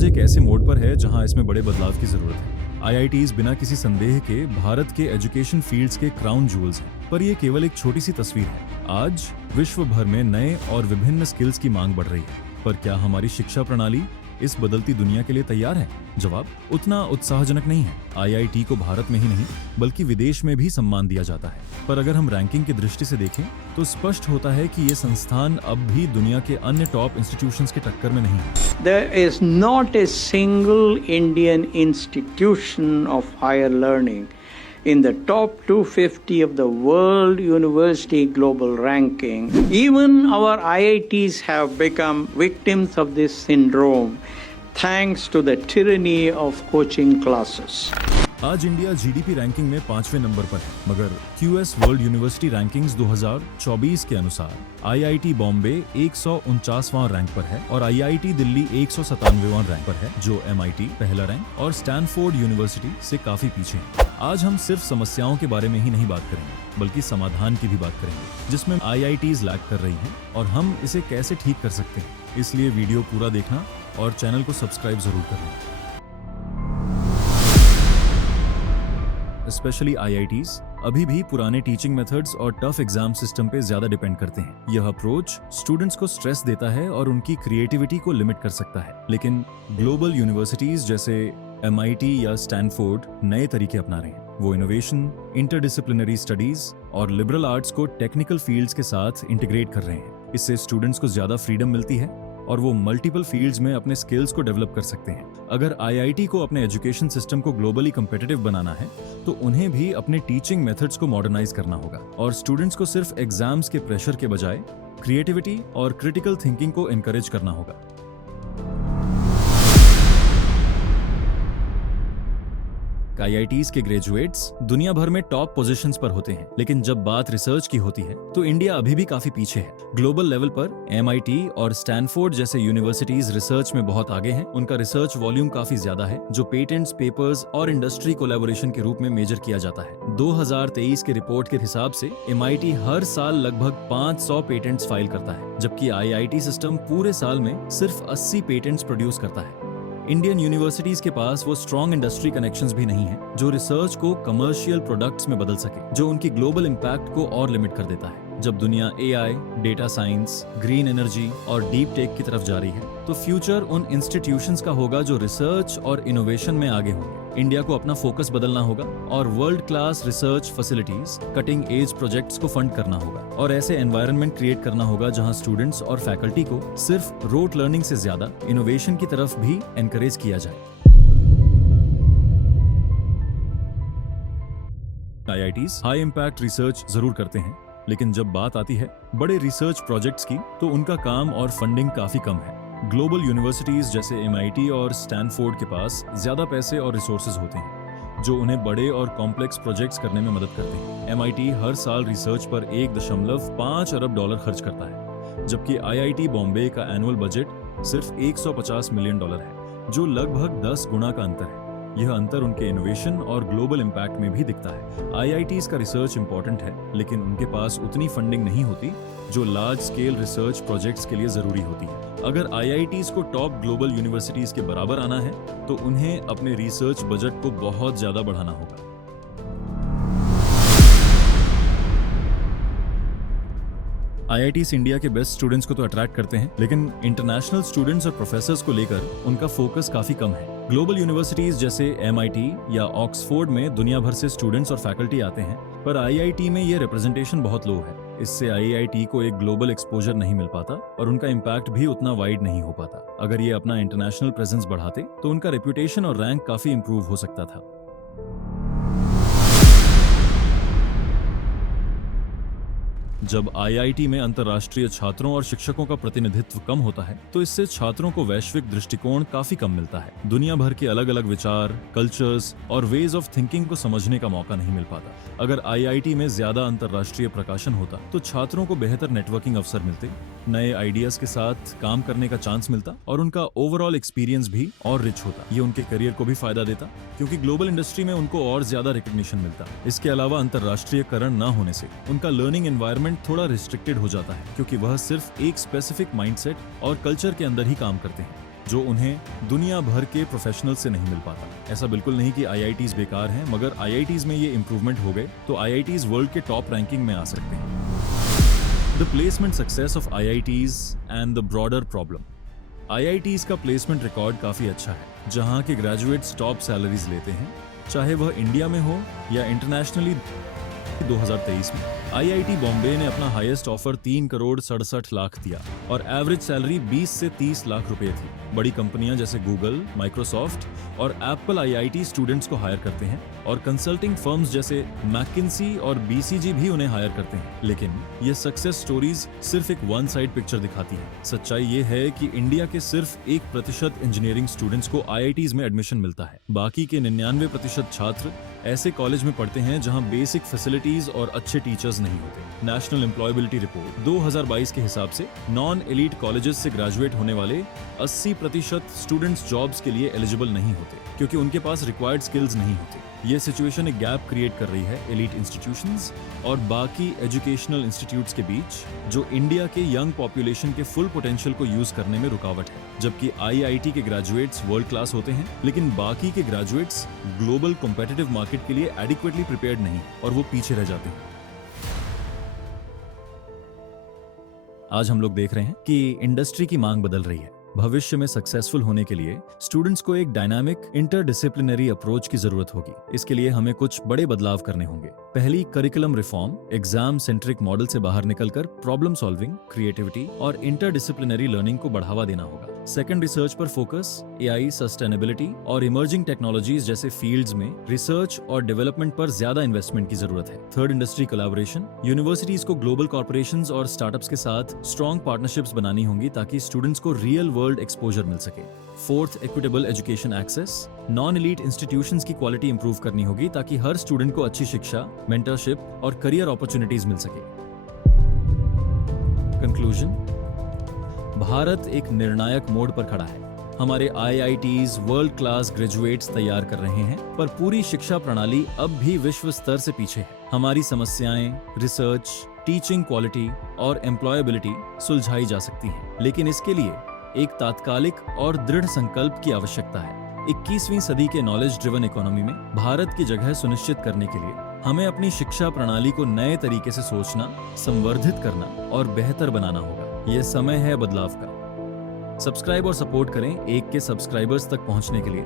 आज एक ऐसे मोड़ पर है जहां इसमें बड़े बदलाव की जरूरत है। आईआईटीज बिना किसी संदेह के भारत के एजुकेशन फील्ड्स के क्राउन जूल्स हैं, पर ये केवल एक छोटी सी तस्वीर है। आज विश्व भर में नए और विभिन्न स्किल्स की मांग बढ़ रही है, पर क्या हमारी शिक्षा प्रणाली इस बदलती दुनिया के लिए तैयार है? जवाब उतना उत्साहजनक नहीं है। आईआईटी को भारत में ही नहीं बल्कि विदेश में भी सम्मान दिया जाता है, पर अगर हम रैंकिंग की दृष्टि से देखें तो स्पष्ट होता है कि ये संस्थान अब भी दुनिया के अन्य टॉप इंस्टीट्यूशंस के टक्कर में नहीं है। There is not a single Indian institution of higher learning in the top 250 of the World University Global Ranking. Even our IITs have become victims of this syndrome thanks to the tyranny of coaching classes. आज India GDP ranking में 5वें number पर है, मगर QS world university rankings 2024 के अनुसार IIT Bombay 149वां rank पर है और आईआईटी दिल्ली 197वां रैंक पर है, जो एमआईटी पहला रैंक और स्टैनफोर्ड यूनिवर्सिटी से काफी पीछे है। आज हम सिर्फ समस्याओं के बारे में ही नहीं बात करेंगे, बल्कि समाधान की भी बात करेंगे, जिसमें आईआईटीज लैग कर रही हैं और हम इसे कैसे ठीक कर सकते हैं। इसलिए वीडियो पूरा देखना और चैनल को सब्सक्राइब जरूर करना। स्पेशली आईआईटीज अभी भी पुराने टीचिंग मेथड्स और टफ एग्जाम सिस्टम पे ज्यादा डिपेंड करते हैं। यह अप्रोच स्टूडेंट्स को स्ट्रेस देता है और उनकी क्रिएटिविटी को लिमिट कर सकता है, लेकिन ग्लोबल यूनिवर्सिटीज जैसे एमआईटी या स्टैनफोर्ड नए तरीके अपना रहे हैं। वो इनोवेशन, इंटरडिसिप्लिनरी स्टडीज और लिबरल आर्ट्स को टेक्निकल फील्ड्स के साथ इंटीग्रेट कर रहे हैं। इससे स्टूडेंट्स को ज्यादा फ्रीडम मिलती है और वो मल्टीपल फील्ड्स में अपने स्किल्स को डेवलप कर सकते हैं। अगर आईआईटी को अपने एजुकेशन सिस्टम को ग्लोबली कम्पिटिटिव बनाना है तो उन्हें भी अपने टीचिंग मेथड्स को मॉडर्नाइज करना होगा और स्टूडेंट्स को सिर्फ एग्जाम्स के प्रेशर के बजाय क्रिएटिविटी और क्रिटिकल थिंकिंग को एनकरेज करना होगा। आईआईटीज के ग्रेजुएट्स दुनिया भर में टॉप पोजीशंस पर होते हैं, लेकिन जब बात रिसर्च की होती है तो इंडिया अभी भी काफी पीछे है। ग्लोबल लेवल पर एमआईटी और स्टैनफोर्ड जैसे यूनिवर्सिटीज रिसर्च में बहुत आगे हैं। उनका रिसर्च वॉल्यूम काफी ज्यादा है, जो पेटेंट्स, पेपर्स और इंडस्ट्री कोलैबोरेशन के रूप में मेजर किया जाता है। 2023 के रिपोर्ट के हिसाब से एमआईटी हर साल लगभग 500 पेटेंट्स फाइल करता है, जबकि आईआईटी सिस्टम पूरे साल में सिर्फ 80 पेटेंट्स प्रोड्यूस करता है। इंडियन यूनिवर्सिटीज के पास वो स्ट्रॉन्ग इंडस्ट्री कनेक्शंस भी नहीं है जो रिसर्च को कमर्शियल प्रोडक्ट्स में बदल सके, जो उनकी ग्लोबल इम्पैक्ट को और लिमिट कर देता है। जब दुनिया AI, data science, green energy और डीप टेक की तरफ जा रही है तो फ्यूचर उन इंस्टीट्यूशंस का होगा जो रिसर्च और इनोवेशन में आगे होंगे। इंडिया को अपना फोकस बदलना होगा और world class research facilities, cutting edge projects को फंड करना होगा और ऐसे एनवायरनमेंट क्रिएट करना होगा जहां स्टूडेंट्स और फैकल्टी को सिर्फ रोट लर्निंग से ज्यादा इनोवेशन की तरफ भी एनकरेज किया जाए। आईआईटीज हाई इम्पैक्ट रिसर्च जरूर करते हैं, लेकिन जब बात आती है बड़े रिसर्च प्रोजेक्ट्स की तो उनका काम और फंडिंग काफी कम है। ग्लोबल यूनिवर्सिटीज जैसे एमआईटी और स्टैनफोर्ड के पास ज्यादा पैसे और रिसोर्सेज होते हैं, जो उन्हें बड़े और कॉम्प्लेक्स प्रोजेक्ट्स करने में मदद करते हैं। एमआईटी हर साल रिसर्च पर 1.5 अरब डॉलर खर्च करता है, जबकि आईआईटी बॉम्बे का एनुअल बजट सिर्फ 150 मिलियन डॉलर है, जो लगभग 10 गुना का अंतर है। यह अंतर उनके इनोवेशन और ग्लोबल इम्पैक्ट में भी दिखता है। आईआईटीज का रिसर्च इंपॉर्टेंट है, लेकिन उनके पास उतनी फंडिंग नहीं होती जो लार्ज स्केल रिसर्च प्रोजेक्ट्स के लिए जरूरी होती है। अगर आईआईटीज को टॉप ग्लोबल यूनिवर्सिटीज के बराबर आना है तो उन्हें अपने रिसर्च बजट को बहुत ज्यादा बढ़ाना होगा। आईआईटीज इंडिया के बेस्ट स्टूडेंट्स को तो अट्रैक्ट करते हैं, लेकिन इंटरनेशनल स्टूडेंट्स और प्रोफेसर्स को लेकर उनका फोकस काफी कम है। ग्लोबल यूनिवर्सिटीज जैसे एमआईटी या ऑक्सफोर्ड में दुनिया भर से स्टूडेंट्स और फैकल्टी आते हैं, पर आईआईटी में ये रिप्रेजेंटेशन बहुत लो है। इससे आईआईटी को एक ग्लोबल एक्सपोजर नहीं मिल पाता और उनका इम्पैक्ट भी उतना वाइड नहीं हो पाता। अगर ये अपना इंटरनेशनल प्रेजेंस बढ़ाते तो उनका रेपुटेशन और रैंक काफी इंप्रूव हो सकता था। जब आईआईटी में अंतर्राष्ट्रीय छात्रों और शिक्षकों का प्रतिनिधित्व कम होता है तो इससे छात्रों को वैश्विक दृष्टिकोण काफी कम मिलता है। दुनिया भर के अलग अलग विचार, कल्चर्स और वेज ऑफ थिंकिंग को समझने का मौका नहीं मिल पाता। अगर आईआईटी में ज्यादा अंतर्राष्ट्रीय प्रकाशन होता तो छात्रों को बेहतर नेटवर्किंग अवसर मिलते, नए आइडियाज के साथ काम करने का चांस मिलता और उनका ओवरऑल एक्सपीरियंस भी और रिच होता। ये उनके करियर को भी फायदा देता, क्योंकि ग्लोबल इंडस्ट्री में उनको और ज्यादा रिकग्निशन मिलता। इसके अलावा अंतर्राष्ट्रीयकरण न होने से उनका लर्निंग एनवायरनमेंट थोड़ा रिस्ट्रिक्टेड हो जाता है, क्योंकि वह सिर्फ एक स्पेसिफिक माइंडसेट और कल्चर के अंदर ही काम करते हैं। जो उन्हें दुनिया भर के प्रोफेशनल से नहीं मिल पाता। ऐसा बिल्कुल नहीं कि IITs बेकार हैं, मगर IITs में ये इम्प्रूवमेंट हो गए तो IITs वर्ल्ड के टॉप रैंकिंग में आ सकते हैं। The placement success of IITs and the broader problem. IITs का प्लेसमेंट रिकॉर्ड काफी अच्छा है, जहां के ग्रेजुएट्स टॉप सैलरीज लेते हैं, चाहे वह इंडिया में हो या इंटरनेशनली। 2023 में IIT बॉम्बे ने अपना हाईएस्ट ऑफर 3,67,00,000 दिया और एवरेज सैलरी 20 से 30 लाख रुपए थी। बड़ी कंपनियां जैसे गूगल, माइक्रोसॉफ्ट और एप्पल IIT स्टूडेंट्स को हायर करते हैं और कंसल्टिंग फर्म्स जैसे मैकिन्सी और BCG भी उन्हें हायर करते हैं। लेकिन ये सक्सेस स्टोरीज सिर्फ एक वन साइड पिक्चर दिखाती है। सच्चाई ये है कि इंडिया के सिर्फ 1% इंजीनियरिंग स्टूडेंट्स को IITs में एडमिशन मिलता है। बाकी के 99% छात्र ऐसे कॉलेज में पढ़ते हैं जहां बेसिक फैसिलिटीज और अच्छे टीचर्स नहीं होते। नेशनल एम्प्लॉयबिलिटी रिपोर्ट 2022 के हिसाब से नॉन एलीट कॉलेजेस से ग्रेजुएट होने वाले 80% स्टूडेंट्स जॉब्स के लिए एलिजिबल नहीं होते, क्योंकि उनके पास रिक्वायर्ड स्किल्स नहीं होते। ये सिचुएशन एक गैप क्रिएट कर रही है एलीट इंस्टीट्यूशंस और बाकी एजुकेशनल इंस्टीट्यूट्स के बीच, जो इंडिया के यंग पॉपुलेशन के फुल पोटेंशियल को यूज करने में रुकावट है। जबकि IIT के ग्रेजुएट्स वर्ल्ड क्लास होते हैं, लेकिन बाकी के ग्रेजुएट्स ग्लोबल कॉम्पिटिटिव मार्केट के लिए एडिक्वेटली प्रिपेयर्ड नहीं और वो पीछे रह जाते हैं। आज हम लोग देख रहे हैं कि इंडस्ट्री की मांग बदल रही है। भविष्य में सक्सेसफुल होने के लिए स्टूडेंट्स को एक डायनामिक इंटरडिसिप्लिनरी अप्रोच की जरूरत होगी। इसके लिए हमें कुछ बड़े बदलाव करने होंगे। पहली, curriculum reform. Exam centric model से बाहर निकलकर प्रॉब्लम सॉल्विंग, क्रिएटिविटी और इंटरडिसिप्लिनरी लर्निंग को बढ़ावा देना होगा। सेकंड, रिसर्च पर फोकस। AI, सस्टेनेबिलिटी और इमर्जिंग टेक्नोलॉजीज जैसे फील्ड्स में रिसर्च और डेवलपमेंट पर ज्यादा इन्वेस्टमेंट की जरूरत है। Third, industry collaboration. यूनिवर्सिटीज को ग्लोबल कॉर्पोरेशंस और स्टार्टअप्स के साथ स्ट्रॉन्ग पार्टनरशिप्स बनानी होंगी ताकि स्टूडेंट्स को रियल वर्ल्ड एक्सपोजर मिल सके। Fourth, equitable education access. Non elite institutions की क्वालिटी इंप्रूव करनी होगी ताकि हर स्टूडेंट को अच्छी शिक्षा, मेंटरशिप और करियर अपॉर्चुनिटीज मिल सके। कंक्लूजन, भारत एक निर्णायक मोड़ पर खड़ा है। हमारे IITs वर्ल्ड क्लास ग्रेजुएट्स तैयार कर रहे हैं, पर पूरी शिक्षा प्रणाली अब भी विश्व स्तर से पीछे है। हमारी समस्याएं, रिसर्च, टीचिंग क्वालिटी और एम्प्लॉयबिलिटी सुलझाई जा सकती हैं, लेकिन इसके लिए एक तात्कालिक और दृढ़ संकल्प की आवश्यकता है। 21वीं सदी के नॉलेज ड्रिवन इकोनॉमी में भारत की जगह सुनिश्चित करने के लिए हमें अपनी शिक्षा प्रणाली को नए तरीके से सोचना, संवर्धित करना और बेहतर बनाना होगा। यह समय है बदलाव का। सब्सक्राइब और सपोर्ट करें 1 के सब्सक्राइबर्स तक पहुंचने के लिए